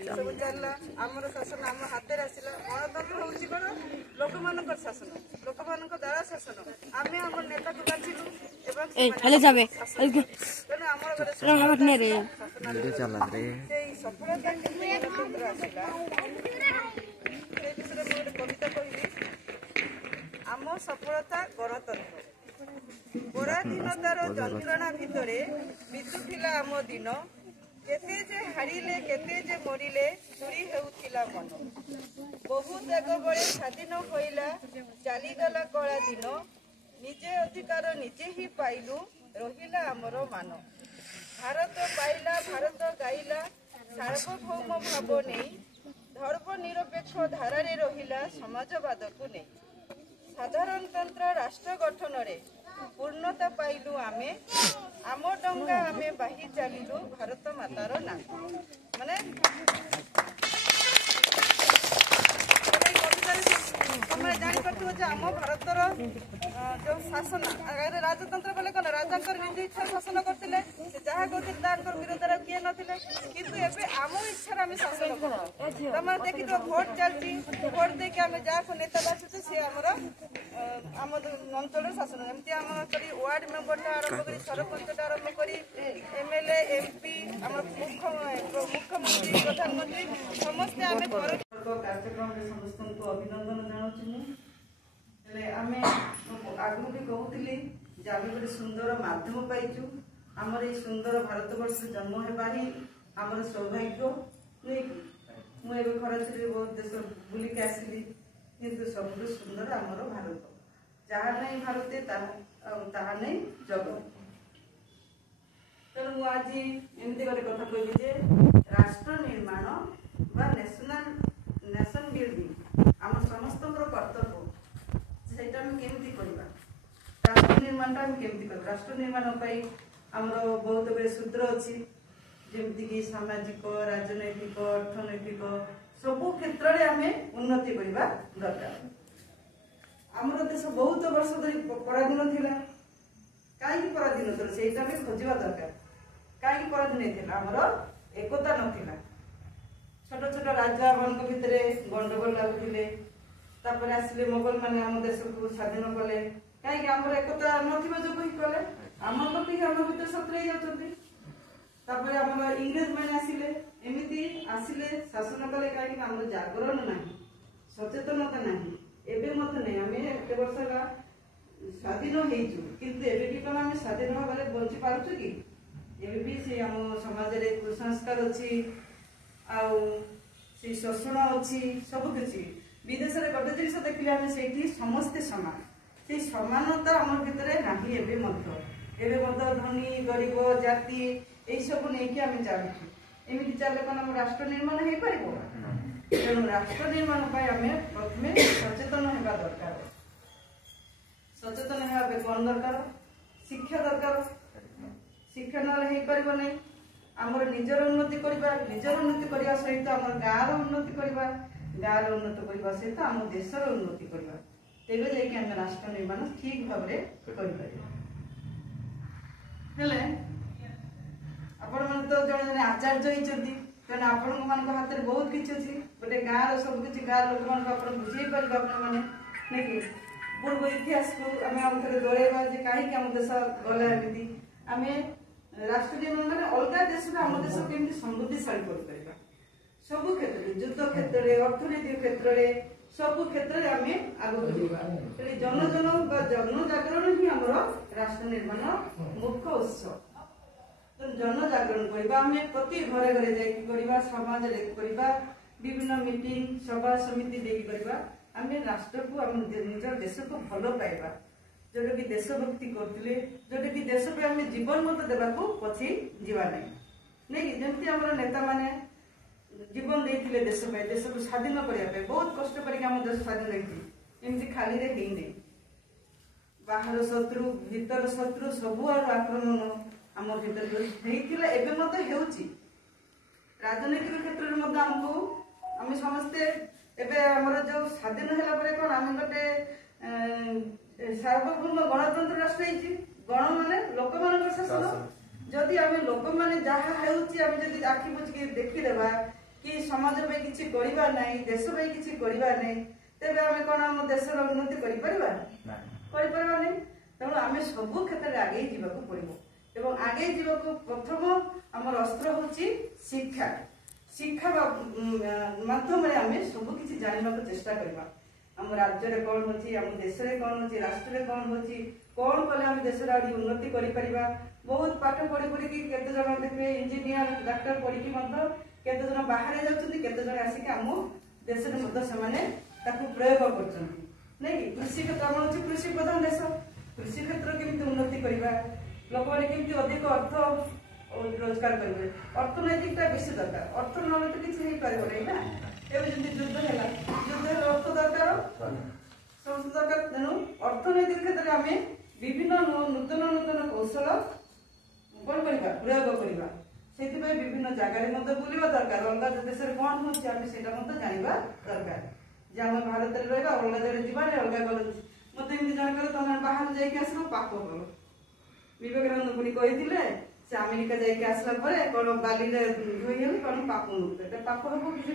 सब चलला आमर शासन आम हाथ आसला गणतंत्र हूँ कौन लोक मान शासन लोक मान द्वारा शासन आम आम नेता को बाछिलु तेणु आम सफलता आसला कविता कहली आम सफलता गणतंत्र पराधीनतार जंत्रणा भितर बितुला आम दिन केते जे हारिले केते जे मरिले चुरी हेउथिला मन बहु त्याग बळे स्वाधीन होइला चलीगला कला दिन निजे अधिकार निजे ही पाइलु रहिला आमर मान भारत पाइला भारत गाइला सार्वभौम भाव नहीं धर्मनिरपेक्ष धारा रे रहिला समाजवाद को नहीं साधारणतंत्र राष्ट्र गठन रे पूर्णता पाइलु आमे आम डंगा आमे बाही चलिलु भारत मातार ना माने तुम्हें जानी पार्थ आम भारतर जो शासन राजतंत्र बोले कौन राजा निज इच्छा शासन करते जहाँ कहते विरोध किए नथिले किंतु एबे आम इच्छा आम शासन कर तुम देखी भोट चलती भोट देके आम जहाँ को नेता बाछुचे सी आमर आम अंचल शासन एमती आम वार्ड मेंबर आरंभ कर सरपंच आरंभ कर एमएलए एमपी आम मुख्यमंत्री प्रधानमंत्री समस्ते आम कार्यक्रम समस्त को अभिनंदन जनाऊँ आम आगु भी कहूली आम गोटे सुंदर माध्यम पाइचु आमर ये सुंदर भारतवर्ष जन्म होगा ही आमर सौभाग्य नहीं मुझे खरा छुट्टी बहुत देश बुलिक आसली किंतु सब सुंदर आमर भारत जहाँ नहीं भारत ताहा नहीं जगत तेणु आज एमती गोटे कथा कहली जे राष्ट्र निर्माण बा नेशन बिल्डिंग आम समस्त कर्तव्य से केमती करवा राष्ट्र निर्माण केमती कर राष्ट्र निर्माण आमर बहुत बड़े सूत्र अच्छी जमीक सामाजिक राजनैतिक अर्थनैतिक सबू क्षेत्र में आम उन्नति करवा दरकार आमर देश बहुत वर्ष धरी पराधीन थिला कहीं पराधीन थी से खोजा दरकार कहीं पराधीन थी आमर एकता नाला छोट छोट राजा मान भितर गंडगोल लगुले आसिले मोगल मैंने आम देश को स्वाधीन कले कहीं आमर एकता नथिबा जो ही कले आम लोग ही आम भर सतरे जाती इंग्रेज मैंने आसिले एमती आसिले शासन कले कहीं आम जागरण ना सचेतनता ना एवं मत नहीं आम एत वर्ष स्वाधीन होचु किंतु एबे भी कौन आम स्वाधीन भाव में बंची पार्छु कि एबे भी से आम समाज रे कुसंस्कार अच्छी से शोषण अच्छी सबकि विदेश में गोटे जिन देखिले आम से समस्ते सामान से समानता आम भितर ना धनी गरीब जाति यही सब नहीं आम चलुँ एमती चले कौन आम राष्ट्र निर्माण हो पार तेणु राष्ट्र निर्माण आम प्रथम सचेतन होगा दरकार सचेतन होगा कौन दरकार शिक्षा दरकार शिक्षा ना नहीं आमर निजर उन्नति करवा सहित आम गाँव उन्नति करवा गाँव उन्नति करने सहित आम देशर उन्नति करवा तेज जाकि राष्ट्र निर्माण ठीक भाव में आपण मैंने तो जड़े आचार्य होती कहना आपण मान हाथ में बहुत किसी अच्छी गोटे गाँव सब किसी गाँव लोक मान बुझे पारे आपने नहीं पूर्व इतिहास को आम आम थे दोड़ेबा कहीं आम देश गला एमती आम राष्ट्र निर्माण मैंने अलग देश आम देश केमती समृद्धिशाली कर सब क्षेत्र युद्ध क्षेत्र में अर्थनैतिक क्षेत्र में सब क्षेत्र में आम आगे जनजन जनजागरण ही आम राष्ट्र निर्माण मुख्य उत्स जनजागरण करवा आम प्रति घरे घरे जाइए समाज विभिन्न मीटिंग सभा समिति देकर आम राष्ट्र को आम निज देश को भल पाइबा जोटा कि देशभक्ति करते जोटा कि देश पे आम जीवन मत देवाक पछी जीवा नहीं जमी आम नेता मैंने जीवन देते देश को स्वाधीन करने बहुत कष्ट करके देश स्वाधीन होती खाली रे नहीं बाहर शत्रु भीतर शत्रु सबू आक्रमण आम भीतर राजनैतिक क्षेत्र में आमको आम समस्ते एवं जो स्वाधीन है कौन आम गोटे सार्वभौम गणतंत्र राष्ट्र गण मान लोक मान शासन जदि आम लोक मैंने जहाँ आखि बुझी देखीदे कि समाज पे किछि करिबा नाही देश पे किछि करिबा नाही तेबे आमे कोन हम देशर उन्नति करि परबा नहीं तेणु आमे सब क्षेत्र में आगे जीवाक पड़ो एवं आगे जीवाक प्रथम आम अस्त्र होची शिक्षा शिक्षा माध्यम आमे सब किछि जानबा चेष्टा करबा आम राज्य रे कोन होची आम देश रे कोन होची राष्ट्र रे कोन होची कोन कले आम देश रे आडी उन्नति करि परिबा बहुत पाठ पढ़ी पढ़ी कि केते जण देखबे इंजीनियर डॉक्टर पढ़ी कि मत केते जण बाहर जाउछन्ती केते जण आसी कि आम देश रे मत समाने ताकू प्रयोग करछन्ती नहीं कृषि क्षेत्र आम होची कृषि प्रधान देश कृषि क्षेत्र केमती उन्नति करबा लोक माने केमती अधिक अर्थ रोजगार करेंगे अर्थनैतिक बेसी दरकार अर्थ ना तो किसी नहीं पार ना एवं जमी युद्ध है युद्ध अर्थ दरकार समस्त दरकार तेणु अर्थनैतिक क्षेत्र में आम विभिन्न नूतन नूतन कौशल कौन करवा प्रयोग करवा से विभिन्न जगह बुलवा दरकार अलग देश में कौन हो जानवा दरकार जे आम भारत में रहा अलग जगह जीवार अलग गल मत जन तुम बाहर जास पाप कल विवेकानंद पुणी कही से अमेरिका जाइए आसला कौन बाली धोई कौन पाप मुक्त पाप हम कि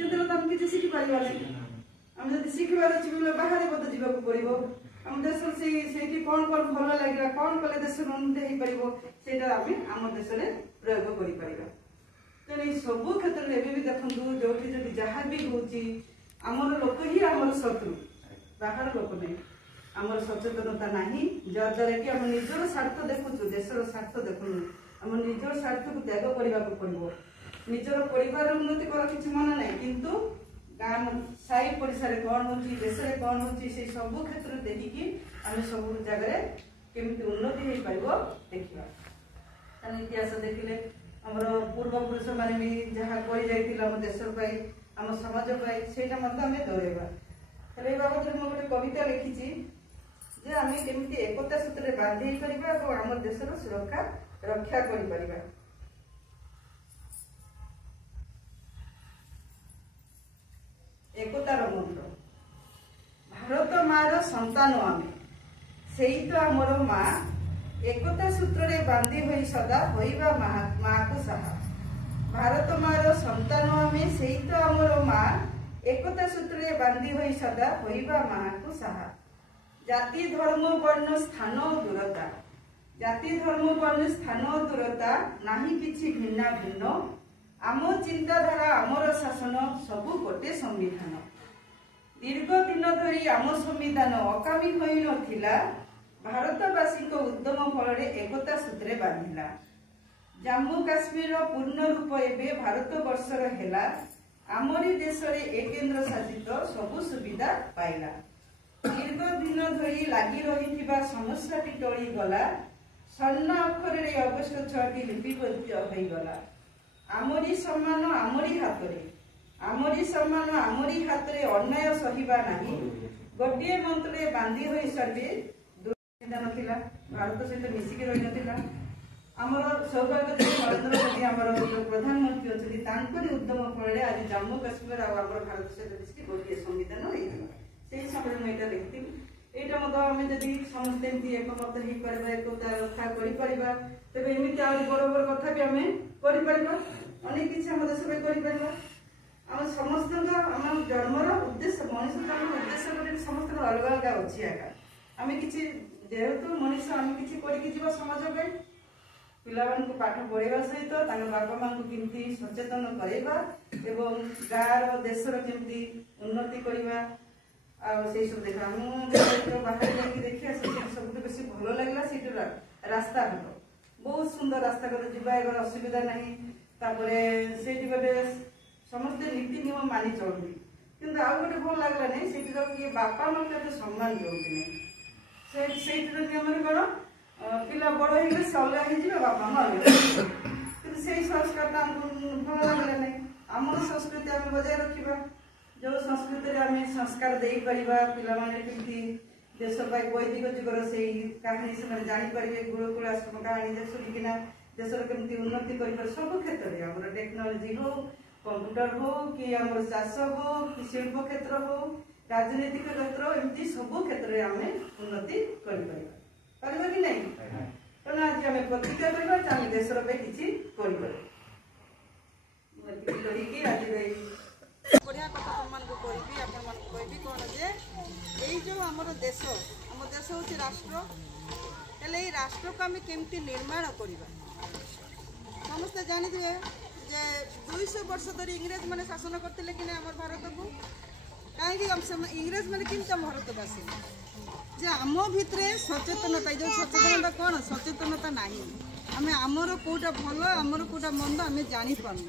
तुम किसी शिखी पार आम जब शिखबार अच्छे बाहर मत जावाक पड़ो आम देश से कौन कौन भल लगे कौन कले देश उन्नति हो पार आम देश में प्रयोग कर तेणु सब क्षेत्र में भी देखो जो जहाँ भी होमर लोक ही आम शत्रु बाहर लोक नहीं आमर सचेतनता नहीं जद्वारा कि आम निजर स्वार्थ देखु देशर स्वार्थ देखु आम निजर स्वार्थ को त्याग करने पड़ो निजर परिवार उन्नति कर कि मन ना कि गाँव साई पड़िशा कौन हो देश में कौन हो सब क्षेत्र देखिकी आम सब जगह केमती उन्नति हो पार देखा इतिहास देखिले आमर पूर्वपुरुष मैंने भी जहाँ कर देश आम समाज से दौड़ेबा ए बाबद मुझे गोटे कविता लिखी जे आम केमती एकता सूत्र बांधि कर आम देशर सुरक्षा रक्षा कर एकतार मंत्र भारत मार संतान आम से तो आमर माँ एकता सूत्र रे बांधि होई सदा होइबा माँ को सहा भारत मार संतान आम से तो आमर माँ एकता सूत्र रे बांधि होई सदा होइबा माँ को सहा जाति धर्म वर्ण स्थान दूरता जाति धर्म वर्ण स्थान दूरता नाही किछि भिन्ना भिन्न आम चिंताधारा आमर शासन सबु गोटे संविधान दीर्घ दिन धरी आम संविधान अकामी होई नथिला भारतवासी उद्यम फल एकता सूत्रे बांधिला जम्मू काश्मीर पूर्ण रूप एवं भारत वर्षर हेला आमरी देश रे केंद्र शासित सबु सुविधा पाइला दीर्घ दिन धरी लगी रही समस्याटी टली गला स्वर्ण अक्षर रे अगस्ट 6 लिपिबद्ध हो गला आमरी सम्मान आमरी हाथ रे अन्याय सहिबा नहीं गोटे मंत्र बांधी होई सर्वे नथिला भारत सहित मिसिकी रही नथिला आमर सौभाग्य नरेंद्र मोदी आमर प्रधानमंत्री अच्छी तांकरी उद्यम फल आज जम्मू काश्मीर आम भारत सहित मिसिकी गोटे संविधान से समय मुझे देखी यहाँ मत आम जब समस्ते एकमत हो पार एकता रक्षा कर तेज एमती आ बड़ बड़ कथा भी आम कर अनेक किसी आम देश में कर आम समस्त आम जन्मर उद्देश्य मनीष जन्म उद्देश्य गोटे समस्त अलग अलग अच्छी आका आम कि जेहेतु मनीष आम कि कर समाज पे पिला पाठ पढ़ा सहित बापा माँ को केमती सचेतन करवा एवं गाँव देशर केमती उन्नति करवा से सब देखा बाहर जाकि देखा सब बेस भल लगे से रास्ता घाट बहुत सुंदर रास्ता घाट जीवा असुविधा नहीं से गोटे समस्ते नीति नियम मानि चलती कि आउ गोटे भल लगला नहीं से किए बापा माँ को सम्मान दिखती नहीं से नियम कौन पिला बड़ हो से अलग हो बापा माँ अलग से संस्कार भल लगला नहीं आम संस्कृति आम बजाय रखा जो संस्कृति आम संस्कार दे पाने देश वैदिक जुगर से कहानी से जापर गुरुकुल आश्रम कहानी शुणिकिना देशर केमती उन्नति कर सब क्षेत्र में आम टेक्नोलोजी हो कंप्यूटर हो कि आम चाष हो कि शिल्प क्षेत्र हो राजनीतिक क्षेत्र एमती सब क्षेत्र में आम उन्नति कर कि नहीं तेना आज आम प्रतिज्ञा करवा देशर किसी कर बढ़िया कथा तुमको कहबी आपण कहबी कौन जे यही जो आम देश हूँ राष्ट्र हेले राष्ट्र को आम केमती निर्माण करवा समस्ते जानी थे जे 200 वर्ष धरी इंग्रेज मैंने शासन करते कि आम भारत को कहीं इंग्रेज मैंने केमती भारत बासिले जे आम भितर सचेतनता जो सचेतनता कौन सचेतनता ना आम आमर कौटा भल आमर कौटा मंद आम जापारू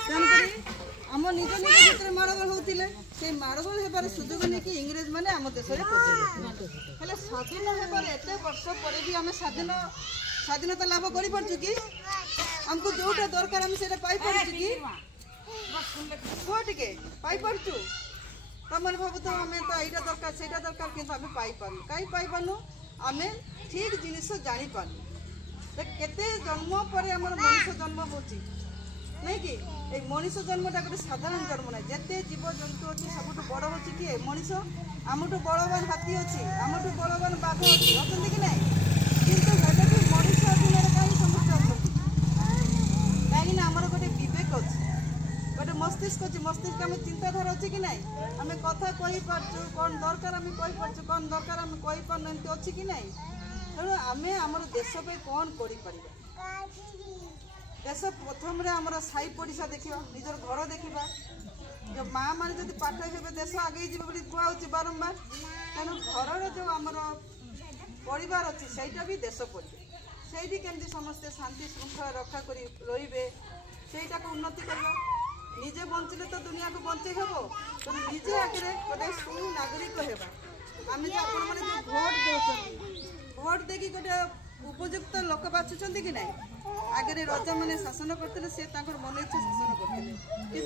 तेणुक आम निज निज भितर माड़गोल होते से माड़गोल होबार सुजोग नहीं कि इंग्रेज मैंने आम देश में पशे स्वाधीन होबार एत वर्ष पर भी आम स्वाधीनता लाभ कर आमको जोटा दरकार आम से पाई कि कह टे पाई तमें भावुथ आम तो यहाँ दरकार से दरकार कि आम पाइपार कहीं पाइपार आम ठीक जिनिस जापार केते जन्म पर आम मनुष्य जन्म हो नहीं कि ये मनुष्य जन्मटा गोटे साधारण जन्म ना जिते जीव जंतु अच्छे सब बड़ होची किए मनीष आमठू बलवान हाथी अच्छी आमठू बलवान बाघ अच्छी अच्छा कि ना कितु मनुष्य अधीन कहीं समस्ते अच्छा कहीं आमर गोटे विवेक अच्छे गोटे मस्तिष्क अच्छी मस्तिष्क आम चिंताधारा अच्छी कि ना आम कथा कही पार्चु कौन दरकार आम कही पार्चु कौन दरकार आम कही पारना एमती अच्छी कि ना तेणु आम आमर देश पे कौन कर देश प्रथम आमर साई पड़िशा देखा निजर घर देखा जो माँ मैंने जब पाठ हे देश आगे कहु बारंबार तेणु घर जो आमर परिवार अच्छी सहीटा भी देश पड़े से केमती समस्ते शांति श्रृंखला रक्षा कर रे से उन्नति कर निजे बंचले तो दुनिया को बंचे हे तो निजे आगे गोटे सुनागरिक होगा आम जो भोट दे भोट देकी गोटे उपयुक्त लोक बाछुंट कि ना आगे राजा मैंने शासन करते से मन इच्छा शासन करते कि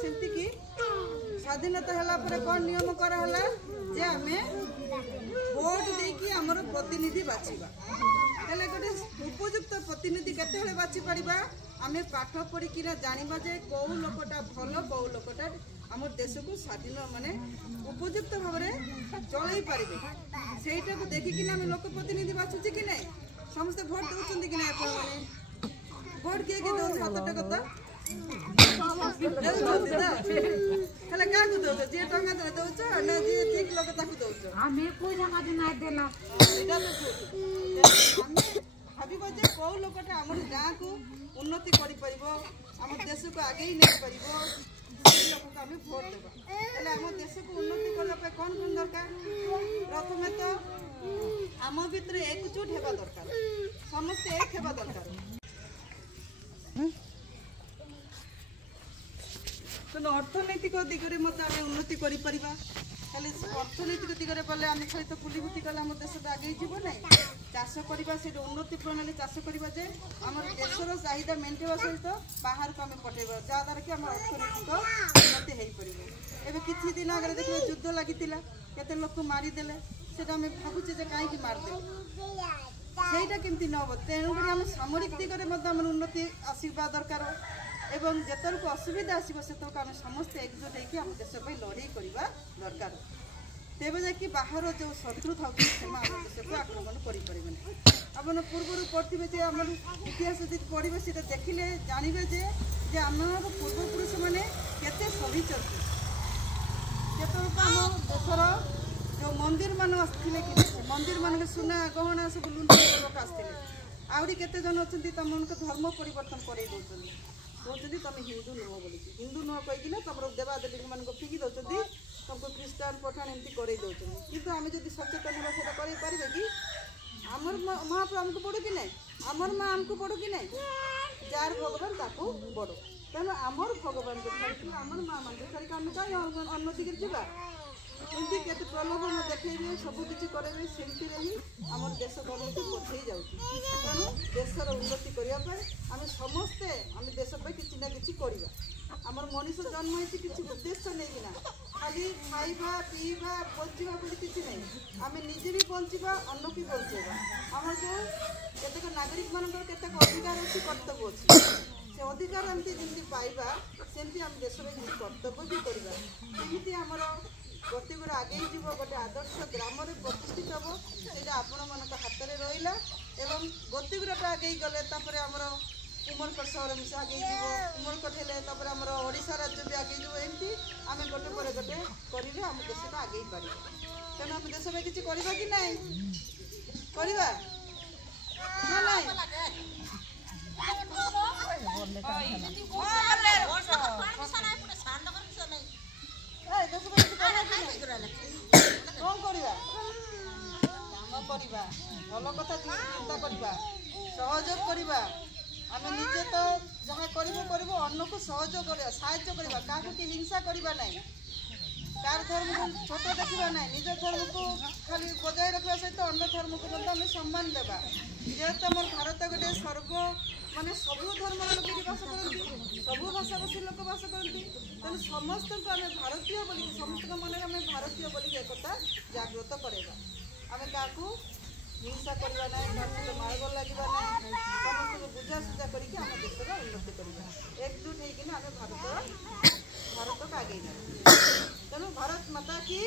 सेमती कि स्वाधीनता है कौन नियम कराला जे आम भोट देकी आमर प्रतिनिधि बाछिबा हेले गोटे उपयुक्त प्रतिनिधि केते बाछि पारिबा आम पाठ पढ़िकिना जानिबा जे कौ लोकटा भल कौ लोकटा आम देश को स्वाधीन माने उपयुक्त भाव में चलई पारे सेटा को देखिकिना आम लोक प्रतिनिधि बाछुचे कि ना समस्ते भोट दौरान कि ना भोट किए दौर हाथ कथा क्या दौच जी टंगा दौच ना जी ठीक लोक दौच भाव जे कौ लोकटा आम गाँ को उन्नति आम देश को आगे नहीं पार लोक को आम भोट देवा आम देश को उन्नति करने कौन कौन दरकार प्रथम तो आम भितर एकजुट होगा दरकार समस्ते एक होगा दरकार तेणु अर्थनैतिक दिगरे मत आम उन्नति कर अर्थनैतिक दिगरे गले आम खाली तो बुलीबुटी गले आम देश तो आगे जीव ना चाष करवा से उन्नति प्रणाली चाष करवा जे आम देशर चाहिदा मेन्टेवा सहित बाहर को आम पठेबा जहाँद्वारा कि आम अर्थनैतिक उन्नति हो पार एवं किसी दिन आगे देखिए युद्ध लगी केते लोक मारिदेले से भावुचे कहीं मारदे सहीटा केमती न हम तेणुक आम सामरिक दिगरे उन्नति आसवा दरकार एवं जितक असुविधा आसो से आम समस्ते एकजुट होकर आम देश लड़ाई करवा दरकार तेज जाकि बाहर जो शत्रु था देश को आक्रमण करें आप पूर्व पढ़े आम इतिहास जी पढ़े से देखिले जानवे जे आम पूर्वपुरुष मैंने केते सही आम देशर जो मंदिर मान आसते कि मंदिर मान सुना गहना सब लुंटी लोक आसते आहरी केते जन अच्छा तुम धर्म परिवर्तन कर कहते तुम हिंदू नुह बोली हिंदू नुह कहीकिना तुम देवादेवी मान फिकी दौरान तुमको ख्रीष्टान पठाण एमती कर कि आम जब सचेतन होगा से करें कि आमर महाप्रभु आमको बड़ कि ना आमर माँ आमको बड़ कि ना जार भगवान ताकू बड़ तेणु आमर भगवान को छाड़ी आमर माँ मान छाड़ी आम कहीं अन्न दिखे जावा एमती के प्रलोभन देखे सबकि करेंगे सेमती ही आम देश गणतंत्र पछई जाऊँ तेणु देशर उन्नति करने आम समस्ते आम देश किसी ना कि आमर मनुष्य जन्म होती किसी उद्देश्य नहीं ना खाली खाइबा पीवा बंचा बोली किसी नहीं आम निजे भी बंचा अन्न भी बंचेगा आम जो केतेक नागरिक मान केतेक अधिकार अच्छी कर्तव्य अच्छी से अधिकार एमती जमी पाइबा सेमती आम देश में किसी कर्तव्य भी करवा आमर गतिगुड़ आगे जीव गोटे आदर्श ग्राम प्रतिष्ठित हम से आपण मान हाथ में रहा एवं गतिगुड़ाटा आगे गले आमर उमरकोट सहर मिसा आगे उमरकोट हेले तापर हमर ओडिशा राज्य भी आगे एमती आम गोटे पर गोटे करेंगे आम देशटा आगे पार तेणु आम देश में किसी करवा कि नहीं करवा ना नहीं कौन करवा काम करवा भल कथा चिंता करवा सहयोग करवा आम निजे तो जहाँ करूँ अन्न को सहयोग करवा साहाय्य करवा क्या हिंसा करवा ना कार धर्म को छोट देखा ना निज धर्म को खाली बजाय रखा सहित अन्य धर्म को आम सम्मान देवा जेहेतु आम भारत गोटे सर्व माने सबू धर्म लोग बास करती सबू भाषा भाषी लोक बास करती तेणु समस्त को आम भारतीय बोली समस्त मन आम भारतीय बोली एकता जागृत करवा आम क्या हिंसा करवा ना क्या मारगोल लगे ना समस्त को बुझासुझा करके आम देशर उन्नति करवा एकजुट होकर आम भारत को आगे तेणु भारत माता की